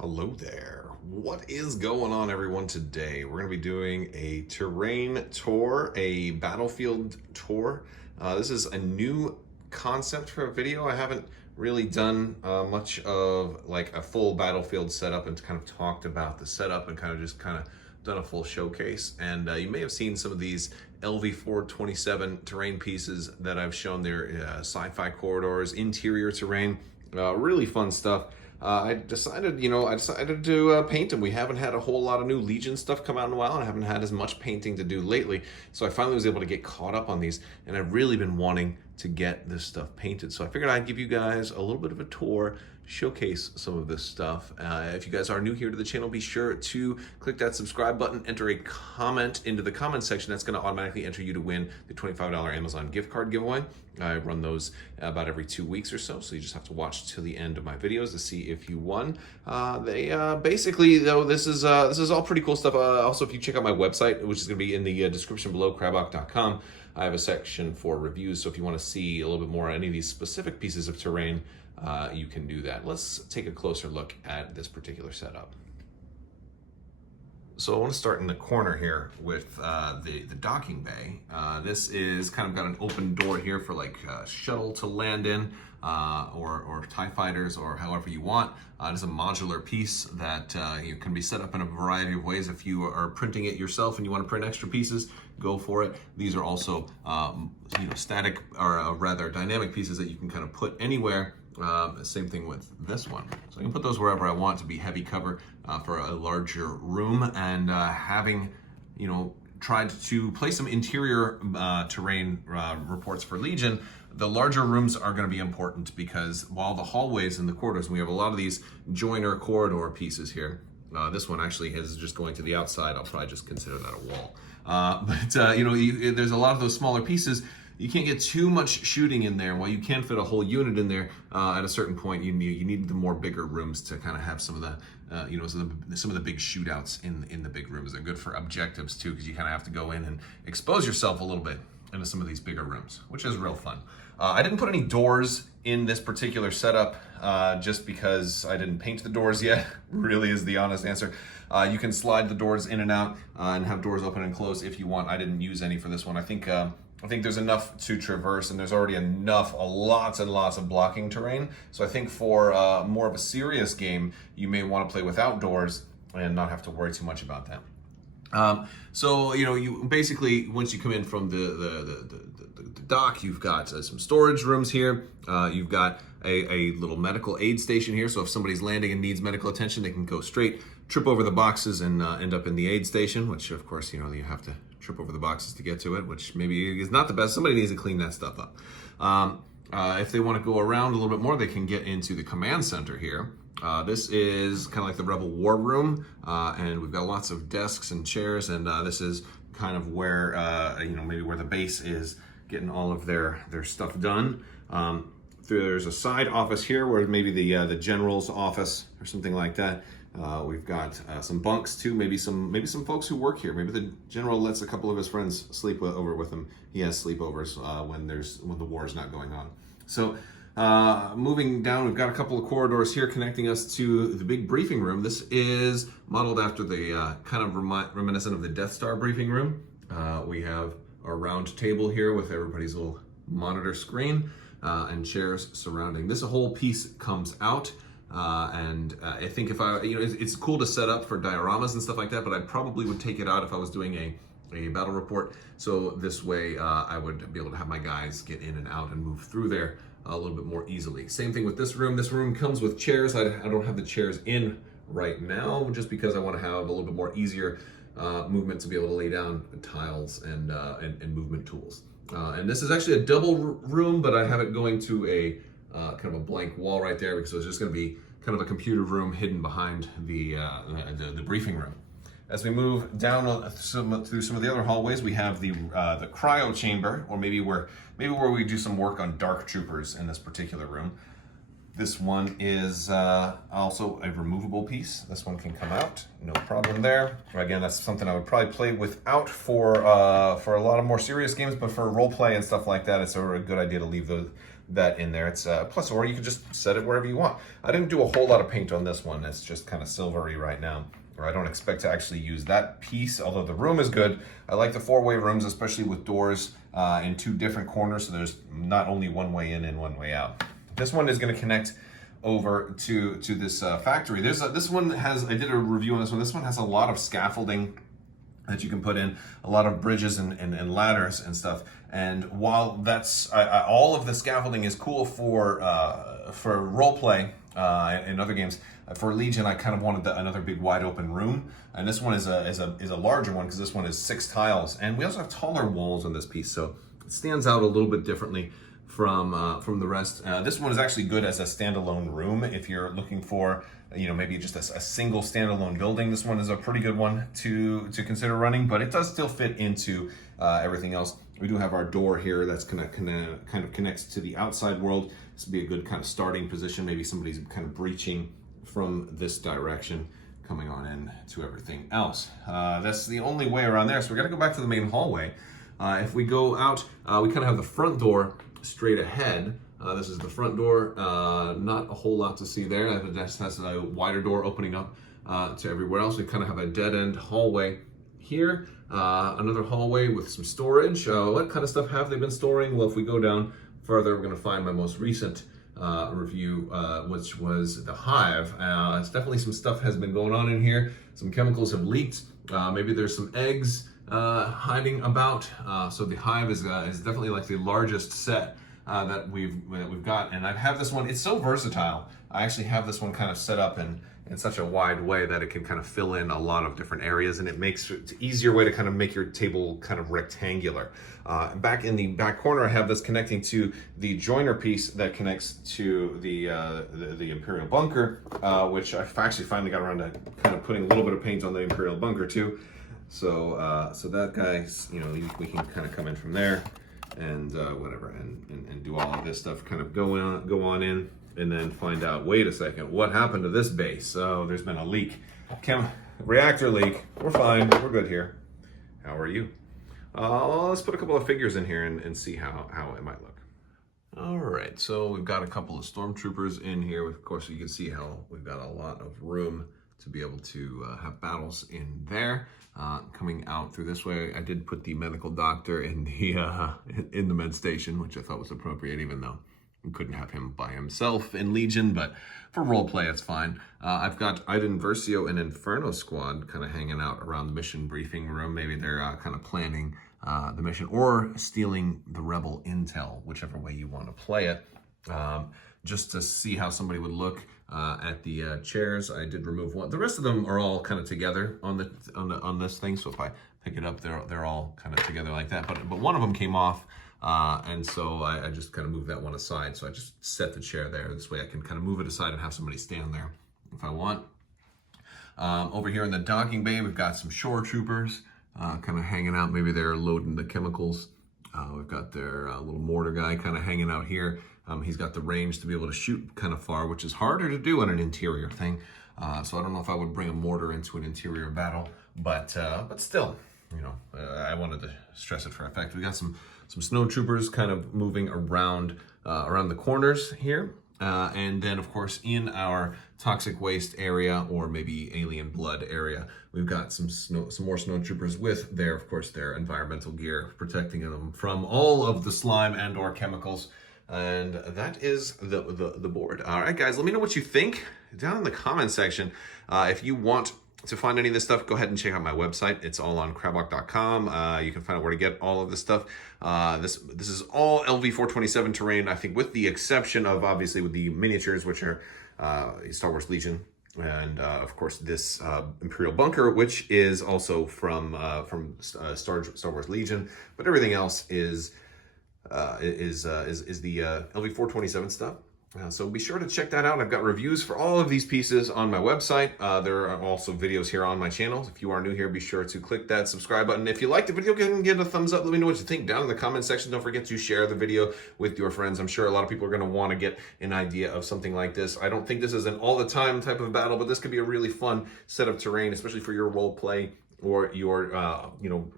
Hello there. What is going on, everyone? Today we're going to be doing a terrain tour, a battlefield tour. This is a new concept for a video. I haven't really done much of like a full battlefield setup and kind of talked about the setup and kind of done a full showcase. And you may have seen some of these LV-427 terrain pieces that I've shown there, sci-fi corridors, interior terrain, really fun stuff. I decided to paint them. We haven't had a whole lot of new Legion stuff come out in a while, and I haven't had as much painting to do lately. So I finally was able to get caught up on these, and I've really been wanting to get this stuff painted. So I figured I'd give you guys a little bit of a tour, showcase some of this stuff. If you guys are new here to the channel, be sure to click that subscribe button, enter a comment into the comment section. That's going to automatically enter you to win the $25 Amazon gift card giveaway. I run those about every 2 weeks or so you just have to watch till the end of my videos to see if you won. Basically, though, this is all pretty cool stuff. Also, if you check out my website, which is going to be in the description below, crabbok.com, I have a section for reviews. So if you want to see a little bit more on any of these specific pieces of terrain, you can do that. Let's take a closer look at this particular setup. So I want to start in the corner here with the docking bay. This is kind of got an open door here for like shuttle to land in, or TIE fighters, or however you want. It is a modular piece that can be set up in a variety of ways. If you are printing it yourself and you want to print extra pieces, go for it. These are also static, or rather dynamic pieces that you can kind of put anywhere. Same thing with this one. So I can put those wherever I want to be heavy cover for a larger room. And having, tried to play some interior terrain reports for Legion, the larger rooms are going to be important because while the hallways and the corridors, we have a lot of these joiner corridor pieces here. This one actually is just going to the outside. I'll probably just consider that a wall. There's a lot of those smaller pieces. You can't get too much shooting in there. While you can fit a whole unit in there, at a certain point, you need the more bigger rooms to kind of have some of the some of the big shootouts in the big rooms. They're good for objectives too, because you kind of have to go in and expose yourself a little bit into some of these bigger rooms, which is real fun. I didn't put any doors in this particular setup just because I didn't paint the doors yet, really is the honest answer. You can slide the doors in and out and have doors open and close if you want. I didn't use any for this one. I think there's enough to traverse, and there's already lots and lots of blocking terrain. So I think for more of a serious game, you may want to play without doors and not have to worry too much about that. You basically, once you come in from the dock, you've got some storage rooms here. You've got a little medical aid station here. So if somebody's landing and needs medical attention, they can go straight, trip over the boxes, and end up in the aid station, which of course, you have to trip over the boxes to get to it, which maybe is not the best. Somebody needs to clean that stuff up. If they want to go around a little bit more, they can get into the command center here. This is kind of like the Rebel War Room, and we've got lots of desks and chairs, and this is kind of where, maybe where the base is getting all of their stuff done. There's a side office here where maybe the general's office or something like that. We've got some bunks too, maybe some folks who work here. Maybe the general lets a couple of his friends sleep over with him. He has sleepovers when the war is not going on. So moving down, we've got a couple of corridors here connecting us to the big briefing room. This is modeled after the kind of reminiscent of the Death Star briefing room. We have a round table here with everybody's little monitor screen and chairs surrounding. This whole piece comes out. I think if it's cool to set up for dioramas and stuff like that, but I probably would take it out if I was doing a battle report. So this way I would be able to have my guys get in and out and move through there a little bit more easily. Same thing with this room. This room comes with chairs. I don't have the chairs in right now just because I want to have a little bit more easier movement to be able to lay down tiles and movement tools. And this is actually a double room, but I have it going to a kind of a blank wall right there because it's just going to be kind of a computer room hidden behind the briefing room. As we move down through some of the other hallways, we have the cryo chamber, or maybe where we do some work on dark troopers in this particular room. This one is also a removable piece. This one can come out, no problem there. Again, that's something I would probably play without for a lot of more serious games, but for role play and stuff like that, it's a good idea to leave that in there. It's plus, or you can just set it wherever you want. I didn't do a whole lot of paint on this one. It's just kind of silvery right now. Or I don't expect to actually use that piece, although the room is good. I like the 4-way rooms, especially with doors in 2 different corners, so there's not only one way in and one way out. This one is going to connect over to this factory. This one has, I did a review on this one. This one has a lot of scaffolding that you can put in, a lot of bridges and ladders and stuff. And while that's all of the scaffolding is cool for role play in other games, for Legion I kind of wanted another big wide open room, and this one is a larger one because this one is 6 tiles, and we also have taller walls on this piece, so it stands out a little bit differently from the rest. This one is actually good as a standalone room if you're looking for, you know, maybe just a single standalone building. This one is a pretty good one to consider running, but it does still fit into everything else. We do have our door here that's kind of connects to the outside world. This would be a good kind of starting position. Maybe somebody's kind of breaching from this direction, coming on in to everything else. That's the only way around there. So we're gonna go back to the main hallway. If we go out, we kind of have the front door straight ahead. This is the front door. Not a whole lot to see there. It just has a wider door opening up to everywhere else. We kind of have a dead end hallway here. Another hallway with some storage. What kind of stuff have they been storing? Well, if we go down further, we're going to find my most recent review, which was the hive. It's definitely some stuff has been going on in here. Some chemicals have leaked. Maybe there's some eggs hiding about. So the hive is definitely like the largest set that we've got, and I have this one. It's so versatile. I actually have this one kind of set up in such a wide way that it can kind of fill in a lot of different areas, and it makes it an easier way to kind of make your table kind of rectangular. Back in the back corner, I have this connecting to the joiner piece that connects to the Imperial Bunker, which I've actually finally got around to kind of putting a little bit of paint on the Imperial Bunker too. So so that guy, you know, we can kind of come in from there and whatever, and do all of this stuff, kind of go on in, and then find out, wait a second, what happened to this base? Oh, there's been a leak. Reactor leak. We're fine, we're good here. How are you? Let's put a couple of figures in here and see how it might look. All right, so we've got a couple of stormtroopers in here. Of course, you can see how we've got a lot of room to be able to have battles in there. Coming out through this way, I did put the medical doctor in the med station, which I thought was appropriate, even though we couldn't have him by himself in Legion, but for roleplay, it's fine. I've got Iden Versio and Inferno Squad kind of hanging out around the mission briefing room. Maybe they're kind of planning the mission or stealing the rebel intel, whichever way you want to play it. Just to see how somebody would look at the chairs, I did remove one. The rest of them are all kind of together on this thing. So if I pick it up, they're all kind of together like that. But one of them came off, and so I just kind of moved that one aside. So I just set the chair there. This way I can kind of move it aside and have somebody stand there if I want. Over here in the docking bay, we've got some shore troopers kind of hanging out. Maybe they're loading the chemicals. We've got their little mortar guy kind of hanging out here. He's got the range to be able to shoot kind of far, which is harder to do on an interior thing. So I don't know if I would bring a mortar into an interior battle, but still, you know, I wanted to stress it for effect. We got some snow troopers kind of moving around the corners here. And then, of course, in our toxic waste area, or maybe alien blood area, we've got some more snow troopers with their, of course, their environmental gear, protecting them from all of the slime and or chemicals. And that is the board. All right, guys, let me know what you think down in the comment section. If you want to find any of this stuff, go ahead and check out my website. It's all on Crabbok.com. You can find out where to get all of this stuff. This is all LV-427 terrain, I think, with the exception of, obviously, with the miniatures, which are Star Wars Legion, and of course this Imperial Bunker, which is also from Star Wars Legion. But everything else is the LV-427 stuff. So be sure to check that out. I've got reviews for all of these pieces on my website. There are also videos here on my channel. If you are new here, be sure to click that subscribe button. If you liked the video, go ahead and give it a thumbs up. Let me know what you think down in the comment section. Don't forget to share the video with your friends. I'm sure a lot of people are going to want to get an idea of something like this. I don't think this is an all the time type of battle, but this could be a really fun set of terrain, especially for your role play or your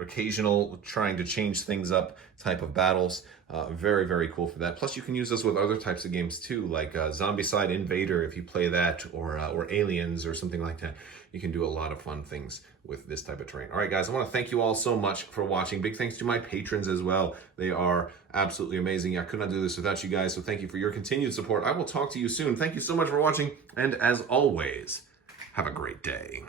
occasional trying to change things up type of battles. Very, very cool for that. Plus, you can use this with other types of games too, like Zombicide Invader if you play that, or Aliens or something like that. You can do a lot of fun things with this type of terrain. All right, guys, I want to thank you all so much for watching. Big thanks to my patrons as well. They are absolutely amazing. I could not do this without you guys, so thank you for your continued support. I will talk to you soon. Thank you so much for watching, and as always, have a great day.